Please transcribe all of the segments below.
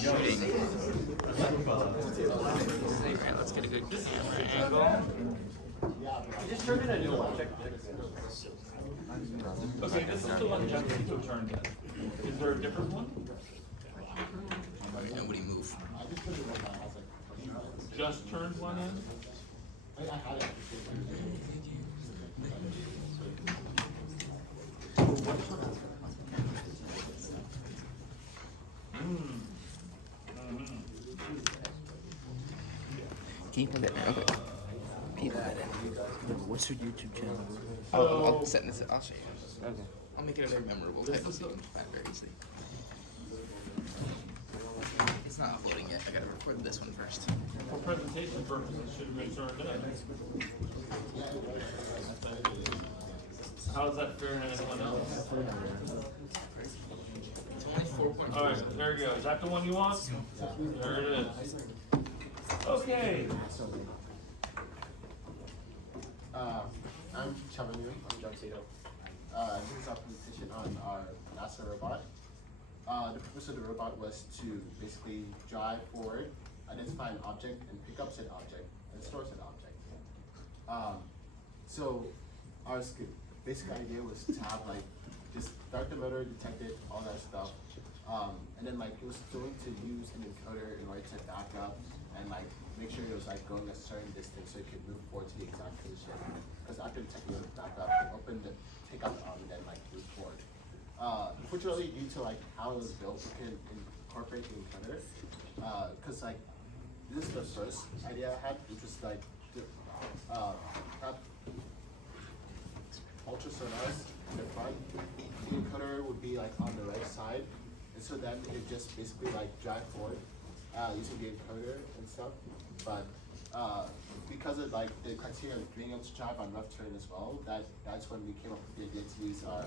Shooting. Alright, let's get a good camera angle. Just turn in a new one. Okay, this is the one Johncito turned in. Is there a different one? Nobody move. Just turned one in? Keep it in. Okay. Keep it in. What's your YouTube channel? So, I'll set this. I'll show you. Okay. I'll make it a very memorable title so you can find it very easily. It's not uploading yet. I gotta record this one first. for presentation purposes, should have been turned in. How is that fair to anyone else? It's only 4.4. All right, there you go. Is that the one you want? There it is. Okay. I'm Nchabanu Johncito. This is our presentation on our NASA robot. The purpose of the robot was to basically drive forward, identify an object, and pick up said object, and store said object. So our basic idea was to have like just start the motor, detect it, all that stuff, and then like it was going to use an encoder in order to back up and like make sure it was like going a certain distance so it could move forward to the exact position. Because after detecting it back up, it opened the take out the arm and then like move forward. Unfortunately, due to like how it was built, we can incorporate the encoder. Because like this is the first idea I had, which was like to have ultrasonars in the front. The encoder would be like on the right side, and so then it just basically like drive forward using the encoder and stuff. But because of like the criteria of being able to drive on rough terrain as well, that's when we came up with the idea to use our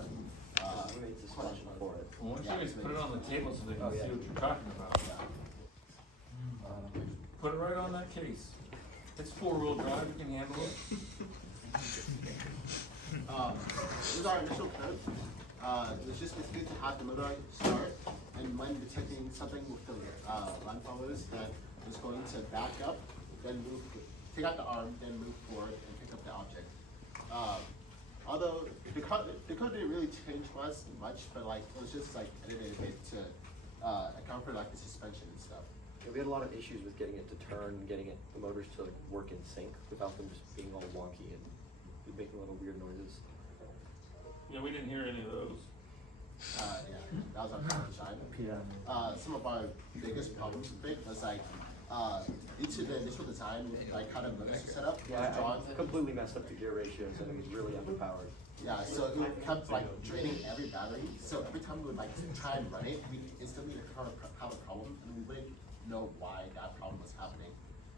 suspension for it. Well, why don't you guys put it on the table so they can see what you're talking about? Put it right on that case. It's 4-wheel drive, you can handle it. This is our initial code. It was just basically to have the motor start, and when detecting something with the line followers that was going to back up, then move, take out the arm, then move forward and pick up the object. Although the code didn't really change much, but like it was just like edited a bit to account for like the suspension and stuff. Yeah, we had a lot of issues with getting it to turn, getting the motors to like work in sync without them just being all wonky and making little weird noises. Yeah, we didn't hear any of those. Yeah, that was our common side. Some of our biggest problems with it was like due to the initial design, like how the motors are set up. Yeah, I completely messed up the gear ratios and it was really underpowered. Yeah, so it kept like draining every battery. So every time we would like try and run it, we instantly have a problem, and we wouldn't know why that problem was happening.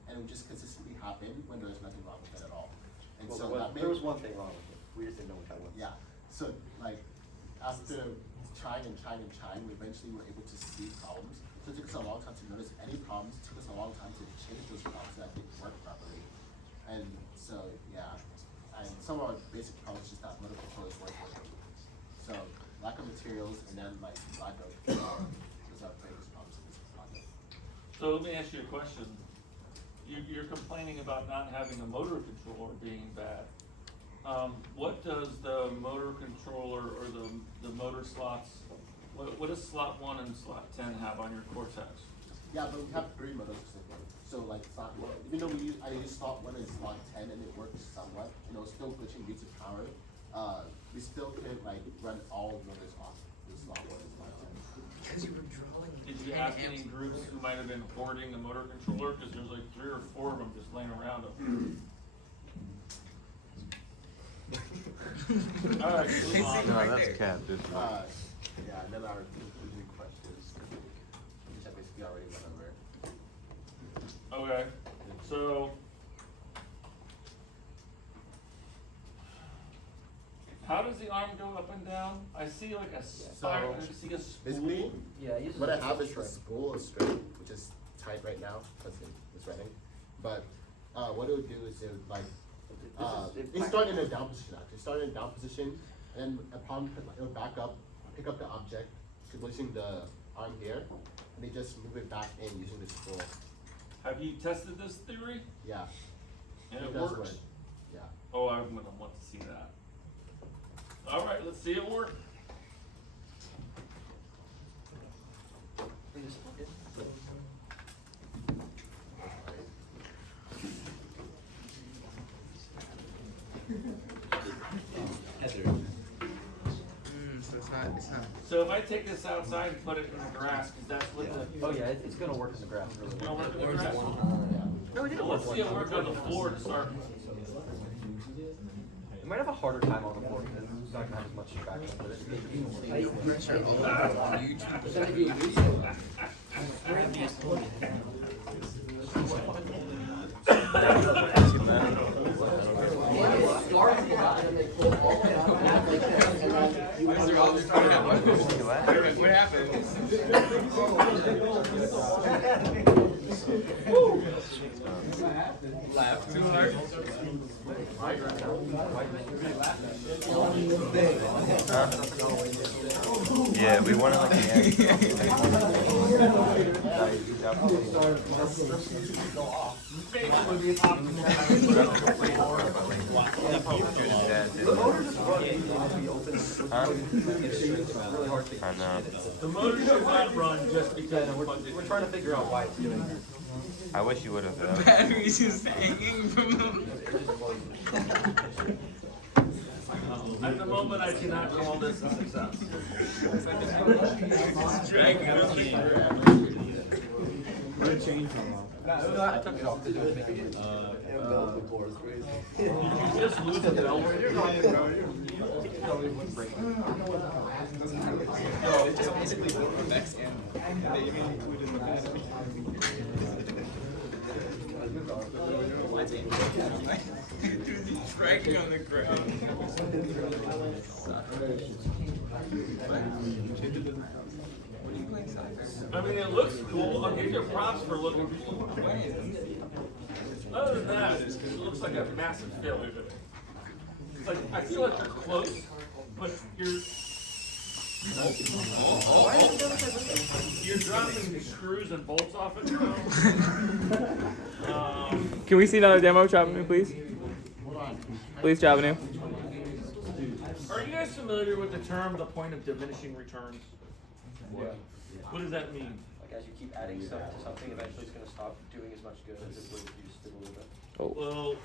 And it would just consistently happen when there was nothing wrong with it at all. And Well, so there was one thing wrong with it. We just didn't know what that was. Yeah. So like after trying, we eventually were able to see problems. So it took us a long time to notice any problems. It took us a long time to change those problems so that they work properly. And so yeah, and some of our basic problems just that motor controllers weren't working. So lack of materials and then like lack of was our biggest problems in this project. So let me ask you a question. You're complaining about not having a motor controller being bad. What does the motor controller or the motor slots, what does slot 1 and slot 10 have on your Cortex? Yeah, but we have 3 motors or something. So like slot 1, even though I use slot 1 and slot 10 and it works somewhat, still glitching due to power, we still couldn't like run all motors off with slot 1 and slot 10. Because you were drawing. Did you ask any groups who might have been hoarding the motor controller? Because there's like 3 or 4 of them just laying around them. All right, move on. No, that's cat, dude. Yeah, and then our concluding questions, which I basically already went over. Okay, so how does the arm go up and down? I see like a spiral. I see a Basically, Yeah, what I have is the spool is straight, which is tight right now because it's running. But what it would do is it would like it started in a down position actually. It started in a down position, and then upon it would back up, pick up the object, positioning the arm here, and they just move it back in using the scroll. Have you tested this theory? Yeah. And it does works? work. Yeah. Oh, I'm gonna want to see that. All right, let's see it work. So it's not. So if I take this outside and put it in the grass, because that's what the. Oh yeah, it's gonna work in the grass really Gonna well. work in the grass? No, it didn't Well, work. let's see it work on the floor to start. You might have a harder time on the floor because it's not gonna have as much traction, but it's Pressure all over What happened? Laugh too hard. Yeah, we won it like the end. I know. The motor should not run just because we're trying to figure out why it's doing that. I wish you would have though. Batteries just hanging from them. At the moment, I cannot call this a success. It's dragging on me. No, I took it off because it was making it. Did you just lose the bell? No, it just basically went the next end. They even included the battery. Dude, he's dragging on the ground. What are you playing soccer? I mean, it looks cool. I'll give you props for looking cool. Other than that, it looks like a massive failure to me. It's like, I feel like you're close, but you're dropping screws and bolts off it now. Can we see another demo, Nchabanu, please? Please, Nchabanu. Are you guys familiar with the term, the point of diminishing returns? What does that mean? Like as you keep adding stuff to something, eventually it's gonna stop doing as much good as it would have used to a little bit. Oh. Well,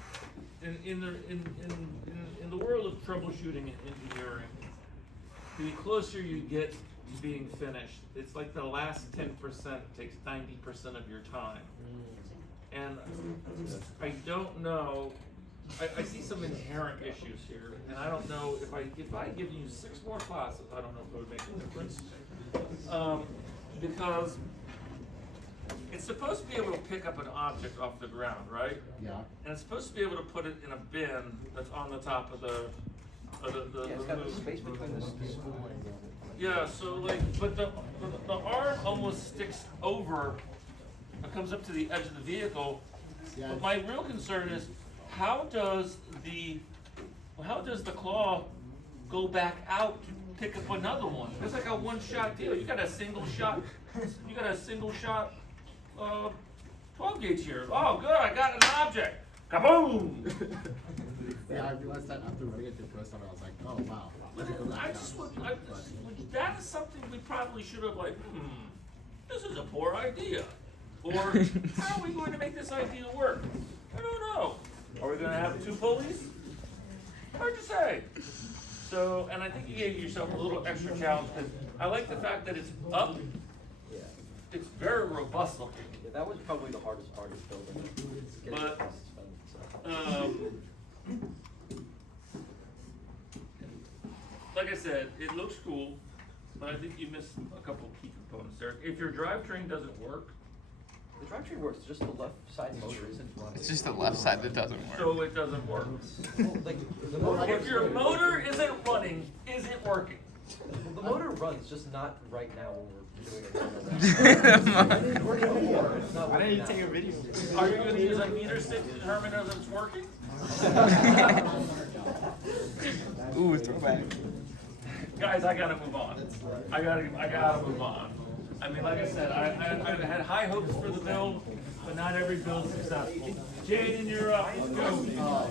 in the world of troubleshooting and engineering, the closer you get to being finished, it's like the last 10% takes 90% of your time. And I don't know, I see some inherent issues here, and I don't know if I give you 6 more classes, I don't know if it would make a difference. Because it's supposed to be able to pick up an object off the ground, right? Yeah. And it's supposed to be able to put it in a bin that's on the top of the Yeah, it's got the move. space between the spool and Yeah, so like, but the arm almost sticks over, it comes up to the edge of the vehicle. Yeah. But my real concern is, how does the claw go back out to pick up another one? It's like a one-shot deal. You got a single shot 12 gauge here. Oh, good, I got an object. Kaboom! Yeah, I realized that after running it the first time, I was like, oh wow. That is something we probably should have this is a poor idea. Or, how are we going to make this idea work? I don't know. Are we going to have 2 pulleys? Hard to say. So, and I think you gave yourself a little extra challenge, because I like the fact that it's up. It's very robust looking. yeah, that was probably the hardest part of building it. Getting But, it past the fence, so. Like I said, it looks cool, but I think you missed a couple of key components there. If your drivetrain doesn't work, The drivetrain works, just the left side motor isn't running. It's just the left side that doesn't work. so it doesn't work. Well, like, the motor, If your motor isn't running, is it working? the motor runs, just not right now when we're doing it. It's working before, it's not working now. video? Are you going to use a meter stick to determine if it's working? Ooh, throwback. Guys, I gotta move on. I gotta move on. I mean, like I said, I had high hopes for the build, but not every build's successful. Jaden, you're up. Let's go.